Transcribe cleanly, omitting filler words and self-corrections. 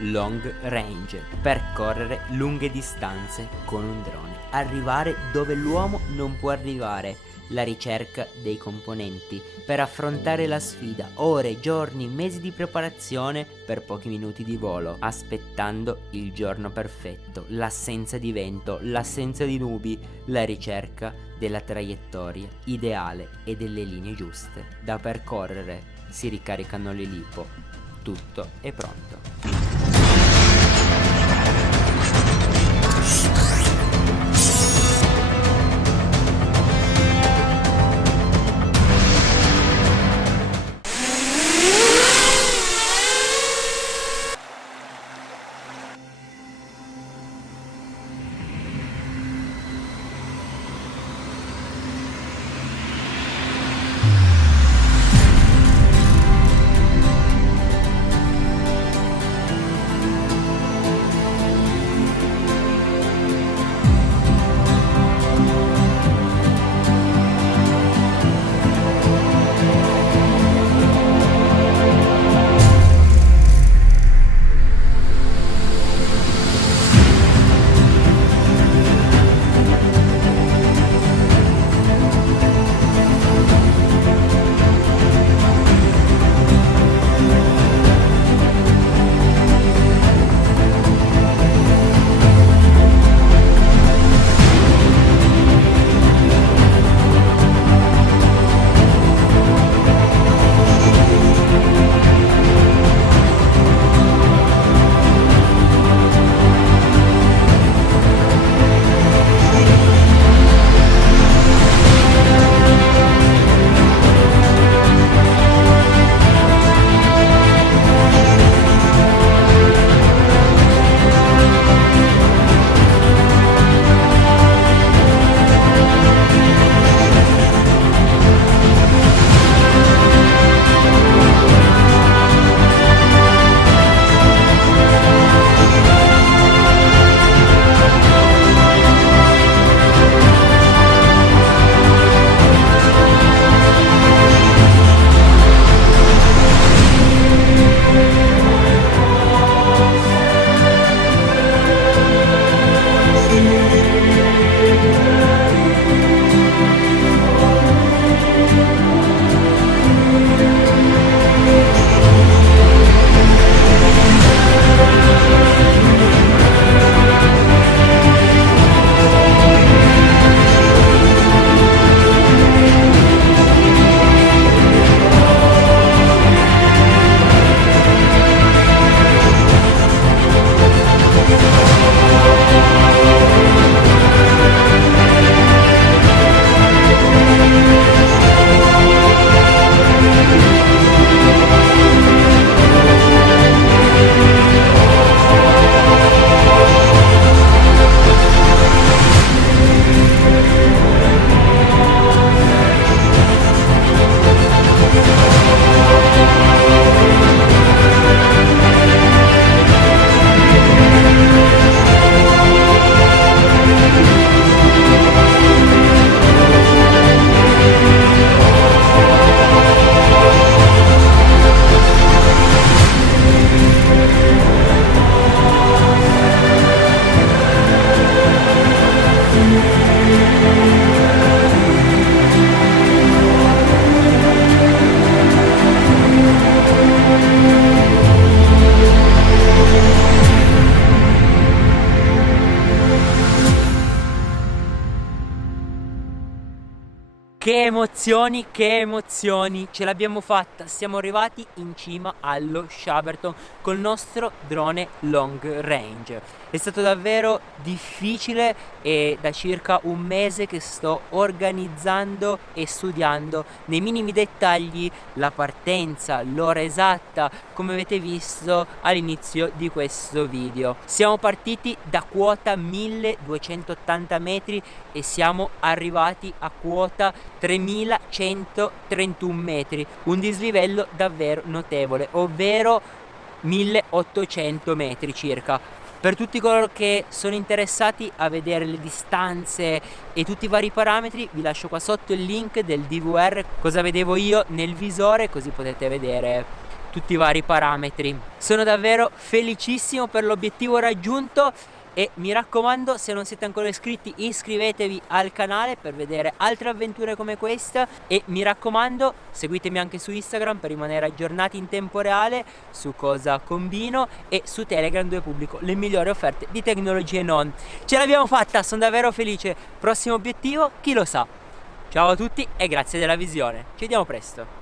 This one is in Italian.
long range, percorrere lunghe distanze con un drone, arrivare dove l'uomo non può arrivare, la ricerca dei componenti per affrontare la sfida, ore, giorni, mesi di preparazione per pochi minuti di volo, aspettando il giorno perfetto, l'assenza di vento, l'assenza di nubi, la ricerca della traiettoria ideale e delle linee giuste da percorrere. Si ricaricano le lipo, tutto è pronto. Che emozioni, ce l'abbiamo fatta, siamo arrivati in cima allo Chaberton col nostro drone long range. È stato davvero difficile e da circa un mese che sto organizzando e studiando nei minimi dettagli la partenza, l'ora esatta, come avete visto all'inizio di questo video. Siamo partiti da quota 1280 metri e siamo arrivati a quota 3131 metri, un dislivello davvero notevole, ovvero 1800 metri circa. Per tutti coloro che sono interessati a vedere le distanze e tutti i vari parametri, vi lascio qua sotto il link del DVR, cosa vedevo io nel visore, così potete vedere tutti i vari parametri. Sono davvero felicissimo per l'obiettivo raggiunto e mi raccomando, se non siete ancora iscritti, iscrivetevi al canale per vedere altre avventure come questa e mi raccomando, seguitemi anche su Instagram per rimanere aggiornati in tempo reale su cosa combino e su Telegram dove pubblico le migliori offerte di tecnologie e non. Ce l'abbiamo fatta, sono davvero felice. Prossimo obiettivo, chi lo sa. Ciao a tutti e grazie della visione. Ci vediamo presto.